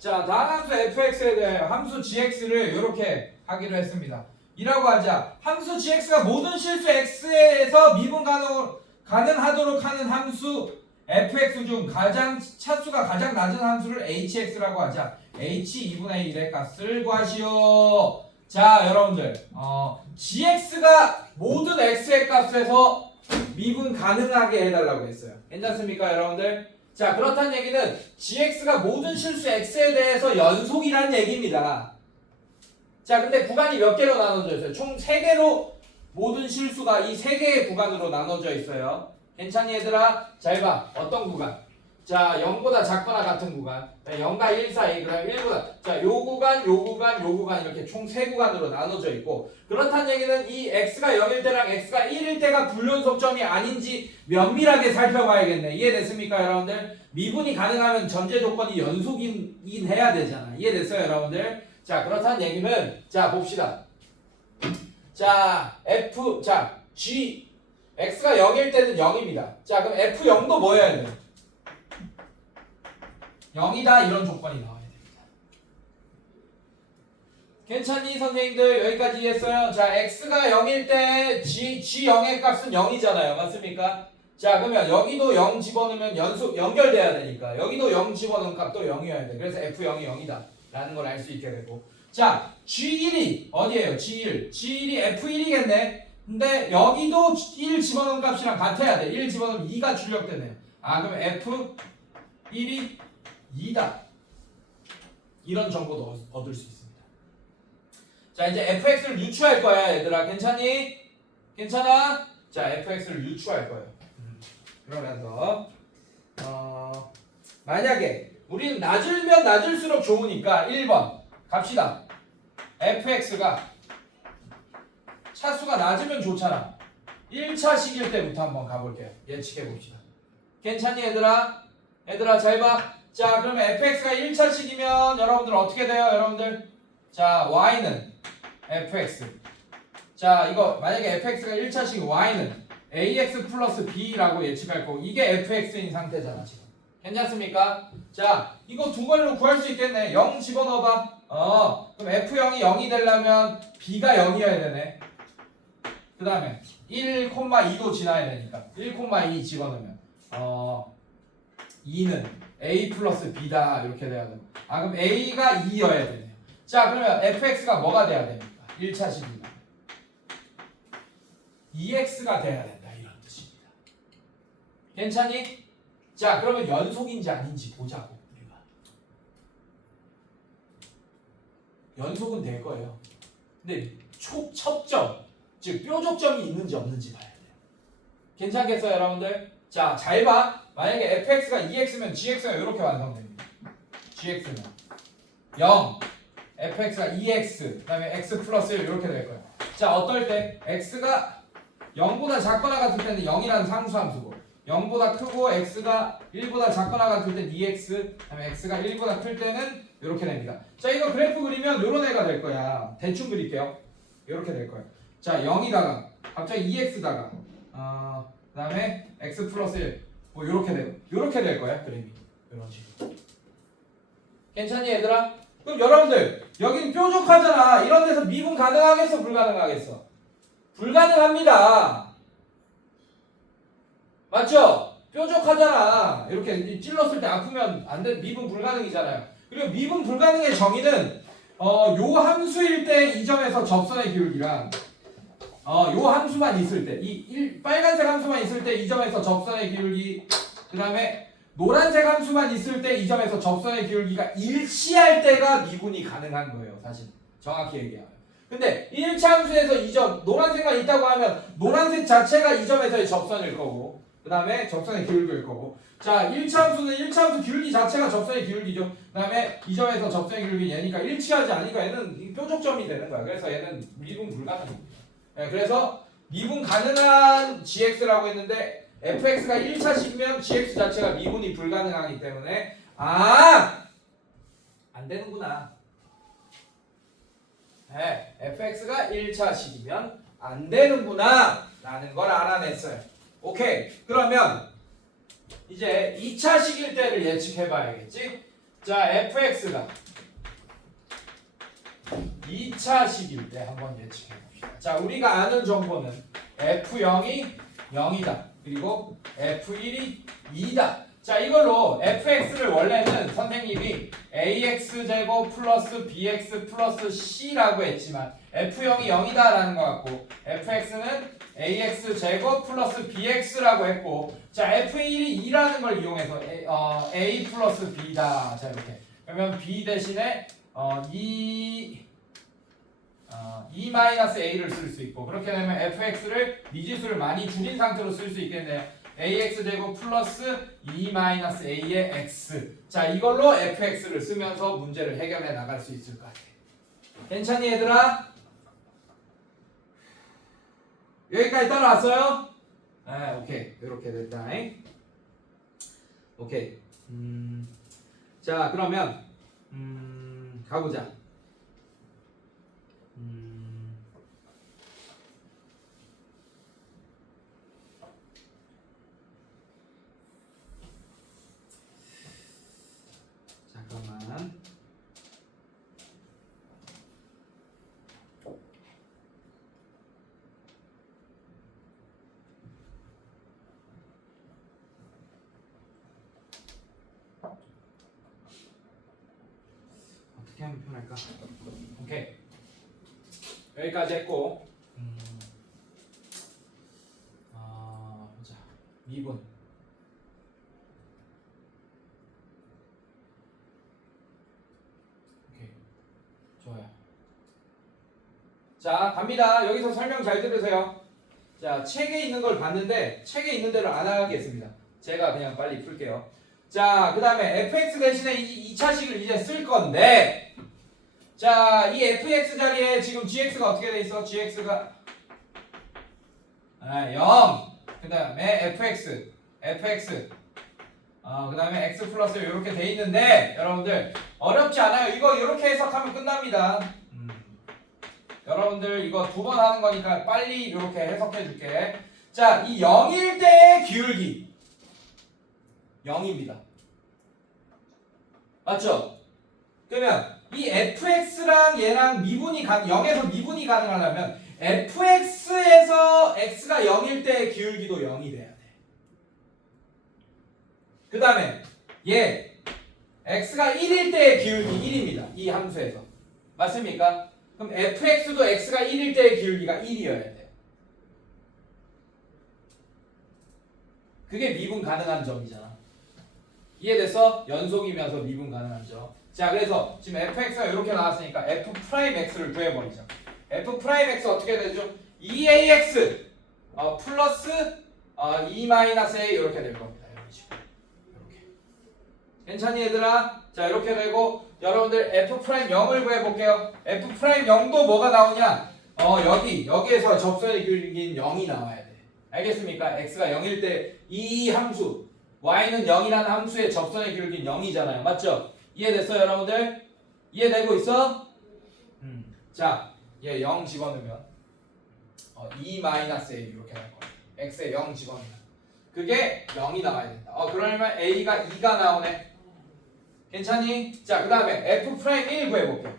자, 다음 함수 fx에 대해 함수 gx를 이렇게 하기로 했습니다. 이라고 하자. 함수 gx가 모든 실수 x에서 미분 가능, 가능하도록 하는 함수 fx 중 가장 차수가 가장 낮은 함수를 hx라고 하자. h 2분의 1의 값을 구하시오. 자, 여러분들, 어, gx가 모든 x의 값에서 미분 가능하게 해달라고 했어요. 괜찮습니까, 여러분들? 자, 그렇다는 얘기는 gx가 모든 실수 x에 대해서 연속이라는 얘기입니다. 자, 근데 구간이 몇 개로 나눠져 있어요? 총 3개로 모든 실수가 이 3개의 구간으로 나눠져 있어요. 괜찮니 얘들아? 잘 봐. 어떤 구간? 자, 0보다 작거나 같은 구간. 0과 1 사이, 그다음 1보다. 자, 요 구간, 요 구간, 요 구간 이렇게 총 3구간으로 나눠져 있고 그렇다는 얘기는 이 x가 0일 때랑 x가 1일 때가 불연속점이 아닌지 면밀하게 살펴봐야겠네. 이해됐습니까, 여러분들? 미분이 가능하면 전제 조건이 연속인 인 해야 되잖아. 이해됐어요, 여러분들? 자, 그렇다는 얘기는 자, 봅시다. 자, f 자, g x가 0일 때는 0입니다. 자, 그럼 f0도 뭐여야 돼요? 0이다 이런 조건이 나와야 됩니다. 괜찮니 선생님들 여기까지 이해했어요? 자 x가 0일 때 g, g0의 값은 0이잖아요 맞습니까? 자 그러면 여기도 0 집어넣으면 연속 연결돼야 되니까 여기도 0 집어넣은 값도 0이어야 돼 그래서 f0이 0이다 라는 걸 알 수 있게 되고 자 g1이 어디에요? g1 g1이 f1이겠네 근데 여기도 1 집어넣은 값이랑 같아야 돼. 1 집어넣으면 2가 출력되네요. 아 그럼 F1이 2다. 이런 정보도 얻- 얻을 수 있습니다. 자 이제 fx를 유추할 거야 얘들아. 괜찮니? 괜찮아? 자 fx를 유추할 거예요. 그러면서 어, 만약에 우리는 낮으면 낮을수록 좋으니까 1번 갑시다. fx가 차수가 낮으면 좋잖아. 1차 시기일 때부터 한번 가볼게요. 예측해 봅시다. 괜찮니 얘들아? 얘들아 잘 봐. 자 그러면 fx가 1차 시기면 여러분들 어떻게 돼요 여러분들? 자 y는 fx. 자 이거 만약에 fx가 1차 시기 y는 ax 플러스 b라고 예측할 거고 이게 fx인 상태잖아 지금. 괜찮습니까? 자 이거 두 번으로 구할 수 있겠네. 0 집어넣어봐. 어 그럼 f0이 0이 되려면 b가 0이어야 되네. 그 다음에 1,2도 지나야 되니까 1,2 집어넣으면 어 2는 a 플러스 b다 이렇게 돼야 되고 아 그럼 a가 2여야 되네요 자 그러면 fx가 뭐가 돼야 됩니까 1차 시기가 2x가 돼야 된다 이런 뜻입니다 괜찮니? 자 그러면 연속인지 아닌지 보자고 우리가 연속은 될 거예요 근데 초, 첩점 즉 뾰족점이 있는지 없는지 봐야 돼요. 괜찮겠어요, 여러분들? 자, 잘 봐. 만약에 fx가 2x면 gx가 이렇게 완성됩니다. gx는 0, fx가 2x, 그다음에 x 플러스 1 이렇게 될 거예요. 자, 어떨 때 x가 0보다 작거나 같을 때는 0이라는 상수함수고 0보다 크고 x가 1보다 작거나 같을 때 2x, 그다음에 x가 1보다 클 때는 이렇게 됩니다. 자, 이거 그래프 그리면 이런 애가 될 거야. 대충 그릴게요. 이렇게 될 거예요. 자 0이다가 갑자기 2x다가 어, 그다음에 x 플러스 1 뭐 이렇게 되고 이렇게 될 거야 그림이 이런 식으로. 괜찮니 얘들아? 그럼 여러분들 여긴 뾰족하잖아. 이런 데서 미분 가능하겠어 불가능하겠어? 불가능합니다. 맞죠? 뾰족하잖아. 이렇게 찔렀을 때 아프면 안돼. 미분 불가능이잖아요. 그리고 미분 불가능의 정의는 어, 요 함수일 때 이 점에서 접선의 기울기랑 어, 요 함수만 있을 때, 이 일- 빨간색 함수만 있을 때 이 점에서 접선의 기울기, 그 다음에 노란색 함수만 있을 때 이 점에서 접선의 기울기가 일치할 때가 미분이 가능한 거예요, 사실. 정확히 얘기하면. 근데 1차 함수에서 이 점, 노란색만 있다고 하면 노란색 자체가 이 점에서의 접선일 거고, 그 다음에 접선의 기울기일 거고. 자, 1차 함수는 1차 함수 기울기 자체가 접선의 기울기죠. 그 다음에 이 점에서 접선의 기울기 얘니까 일치하지 않으니까 얘는 뾰족점이 되는 거야. 그래서 얘는 미분 불가능입니다. 네, 그래서 미분 가능한 gx라고 했는데 fx가 1차식이면 gx 자체가 미분이 불가능하기 때문에 아! 안 되는구나. 네, fx가 1차식이면 안 되는구나 라는 걸 알아냈어요. 오케이. 그러면 이제 2차식일 때를 예측해 봐야겠지? 자 fx가 2차식일 때 한번 예측해 봅시다. 자 우리가 아는 정보는 f0이 0이다. 그리고 f1이 2다. 자 이걸로 fx를 원래는 선생님이 ax 제곱 플러스 bx 플러스 c라고 했지만 f0이 0이다 라는 것 같고 fx는 ax 제곱 플러스 bx라고 했고 자 f1이 2라는 걸 이용해서 a, 어, a 플러스 b다 자 이렇게 그러면 b 대신에 어, 2 어, 2 마이너스 a를 쓸 수 있고 그렇게 되면 fx를 미지수를 많이 줄인 상태로 쓸 수 있겠네요 ax 제곱 플러스 2 마이너스 a의 x. 자 이걸로 fx를 쓰면서 문제를 해결해 나갈 수 있을 것 같아. 괜찮니 얘들아? 여기까지 따라왔어요? 아 오케이. 이렇게 됐다. 오케이. 음, 자 그러면 음, 가보자 음, 잠깐만 어떻게 하면 편할까? 오케이 여기까지 했고. 음, 아 보자. 미분. 오케이. 좋아요. 자 갑니다. 여기서 설명 잘 들으세요. 자 책에 있는 걸 봤는데 책에 있는 대로 안 하겠습니다. 제가 그냥 빨리 풀게요. 자 그 다음에 fx 대신에 이 2차식을 이제 쓸 건데 자, 이 fx 자리에 지금 gx가 어떻게 돼 있어? gx가 아, 0. 그다음에 fx, fx. 어, 그다음에 x 플러스 이렇게 돼 있는데 여러분들 어렵지 않아요. 이거 이렇게 해석하면 끝납니다. 음. 여러분들 이거 두 번 하는 거니까 빨리 이렇게 해석해 줄게. 자, 이 0일 때의 기울기 0입니다. 맞죠? 그러면 이 fx랑 얘랑 미분이 가 0에서 미분이 가능하려면 fx에서 x가 0일 때의 기울기도 0이 돼야 돼. 그 다음에 얘 x가 1일 때의 기울기 1입니다. 이 함수에서 맞습니까? 그럼 fx도 x가 1일 때의 기울기가 1이어야 돼. 그게 미분 가능한 점이잖아. 이해됐어? 연속이면서 미분 가능한 점. 자 그래서 지금 fx가 이렇게 나왔으니까 f 프라임 x를 구해버리죠. f 프라임 x 어떻게 되죠? 2ax 어, 플러스 어, 2 마이너스 a 이렇게 될 겁니다. 이렇게. 괜찮니 얘들아? 자 이렇게 되고 여러분들 f 프라임 0을 구해볼게요. f 프라임 0도 뭐가 나오냐? 어 여기 여기에서 접선의 기울기는 0이 나와야 돼. 알겠습니까? x가 0일 때 이 함수 y는 0이라는 함수의 접선의 기울기는 0이잖아요. 맞죠? 이해됐어 여러분들? 이해되고 있어? 음. 자, 얘 0 집어넣으면 어, 2 마이너스 a 이렇게 할 거야. x에 0 집어넣으면 그게 0이 나와야 된다. 어 그러면 a가 2가 나오네. 괜찮니? 자, 그 다음에 f 프라임 1 구해볼게.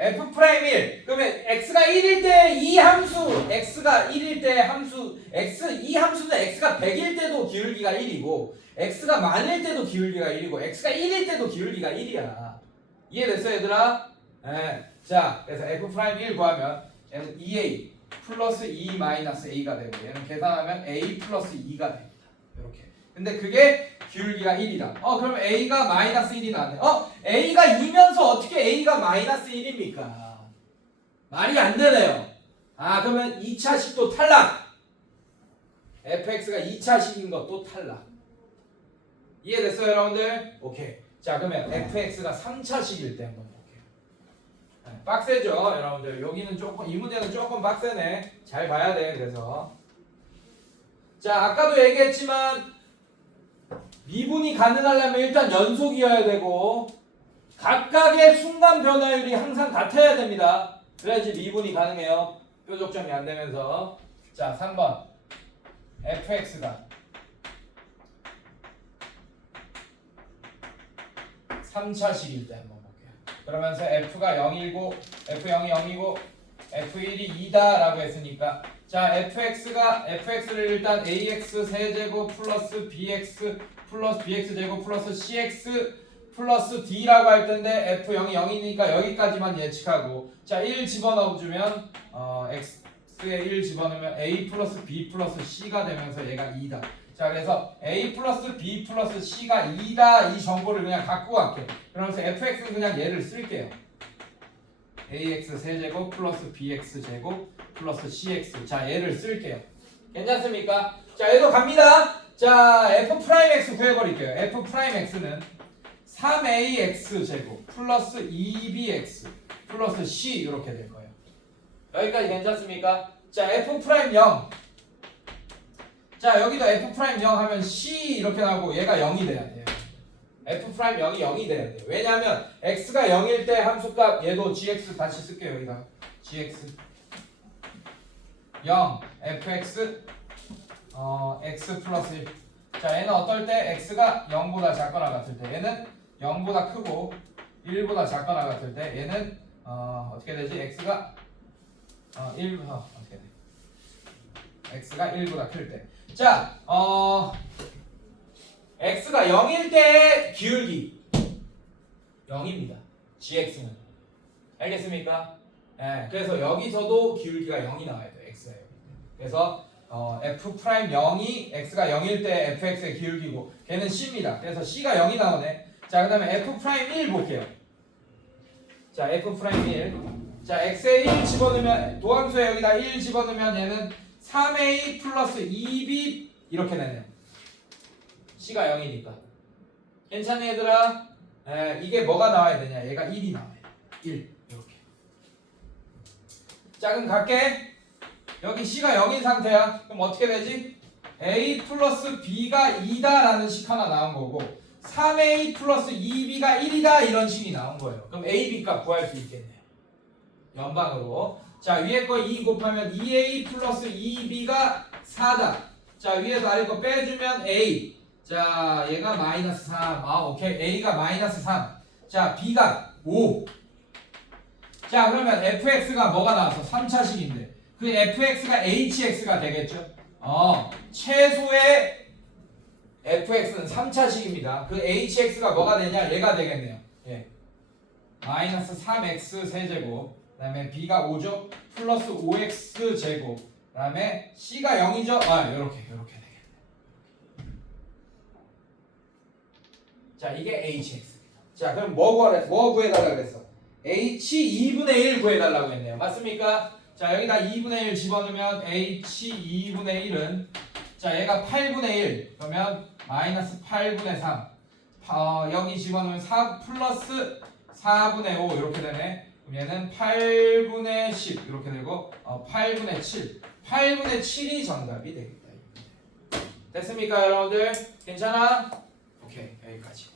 F 프라임 1 그러면 x가 1일 때 이 함수 x가 1일 때 함수 x 이 함수는 x가 100일 때도 기울기가 1이고 x가 만일 때도 기울기가 1이고 x가 1일 때도 기울기가 1이야 이해됐어 얘들아? 예. 자 그래서 f 프라임 1 구하면 얘는 2a 플러스 2 마이너스 a가 되고 얘는 계산하면 a 플러스 2가 됩니다 이렇게 근데 그게 기울기가 1이다. 어, 그럼 A가 마이너스 1이 나네. 어, A가 2면서 어떻게 A가 마이너스 1입니까? 말이 안 되네요. 아, 그러면 2차식도 탈락. fx가 2차식인 것도 탈락. 이해됐어요, 여러분들? 오케이. 자, 그러면 fx가 3차식일 때 한번 볼게요. 네, 빡세죠, 여러분들? 여기는 조금, 이 문제는 조금 빡세네. 잘 봐야 돼, 그래서. 자, 아까도 얘기했지만, 미분이 가능하려면 일단 연속이어야 되고 각각의 순간 변화율이 항상 같아야 됩니다. 그래야지 미분이 가능해요. 뾰족점이 안 되면서 자 3번 fx가 3차식일 때 한번 볼게요. 그러면서 f가 0이고 f0이 0이고 f1이 2다라고 했으니까. 자 fx가 fx를 일단 ax 세제곱 플러스 bx 플러스 bx 제곱 플러스 cx 플러스 d라고 할 텐데 f0이 0이니까 여기까지만 예측하고. 자 1 집어넣어주면 어, x에 1 집어넣으면 a 플러스 b 플러스 c가 되면서 얘가 2다. 자 그래서 a 플러스 b 플러스 c가 2다. 이 정보를 그냥 갖고 갈게. 그러면서 fx는 그냥 얘를 쓸게요 ax 세제곱 플러스 bx 제곱 플러스 cx. 자 얘를 쓸게요. 괜찮습니까? 자 얘도 갑니다. 자 f 프라임 x 구해버릴게요. f 프라임 x는 3ax 제곱 플러스 2bx 플러스 c 이렇게 될 거예요. 여기까지 괜찮습니까? 자 f 프라임 0 자 여기도 f 프라임 0 하면 c 이렇게 나오고 얘가 0이 돼야 돼요 f 프라임 0이 0이 돼야 돼요 왜냐하면 x가 0일 때 함수값 얘도 gx 다시 쓸게요 여기다. Gx 0 fx 어 x 플러스 1. 자 얘는 어떨 때 x가 0보다 작거나 같을 때. 얘는 0보다 크고 1보다 작거나 같을 때. 얘는 어 어떻게 되지? X가 어 1, 어, 어떻게 돼? X가 1보다 클 때. 자, 어 x가 0일 때 기울기 0입니다. gx는 알겠습니까? 예, 그래서 여기서도 기울기가 0이 나와야 돼요. x가 0일 때. 그래서 어, f 프라임 0이 x가 0일 때 fx의 기울기고 걔는 c입니다. 그래서 c가 0이 나오네. 자, 그다음에 f 프라임 1 볼게요. 자, f 프라임 1. 자, x에 1 집어넣으면 도함수에 여기다 1 집어넣으면 얘는 3a 플러스 2b 이렇게 되네요. C가 0이니까. 괜찮니 얘들아? 에, 이게 뭐가 나와야 되냐? 얘가 1이 나와요. 1 이렇게. 자, 그럼 갈게. 여기 c가 0인 상태야. 그럼 어떻게 되지? a 플러스 b가 2다라는 식 하나 나온 거고 3a 플러스 2b가 1이다 이런 식이 나온 거예요. 그럼 a, b 값 구할 수 있겠네요. 연방으로. 자, 위에 거 2 곱하면 2a 플러스 2b가 4다. 자, 위에서 아래 거 빼주면 a. 자, 얘가 마이너스 3. 아, 오케이. a가 마이너스 3. 자, b가 5. 자, 그러면 fx가 뭐가 나왔어? 3차식인데. 그 fx가 hx가 되겠죠? 어, 최소의 fx는 3차식입니다. 그 hx가 뭐가 되냐? 얘가 되겠네요. 예. 마이너스 3x 세제곱 그 다음에 b가 5죠 플러스 5x 제곱 그 다음에 c가 0이죠 아 이렇게 이렇게 되겠네 자 이게 hx입니다 자 그럼 뭐 구하래 뭐 구해달라 그랬어 h 2분의 1 구해달라고 했네요 맞습니까 자 여기다 2분의 1 집어넣으면 h 2분의 1은 자 얘가 8분의 1 그러면 마이너스 8분의 3 어, 여기 집어넣으면 4 플러스 4분의 5 이렇게 되네. 그럼 얘는 8분의 10 이렇게 되고 어, 8분의 7. 8분의 7이 정답이 되겠다. 됐습니까, 여러분들? 괜찮아? 오케이, 여기까지.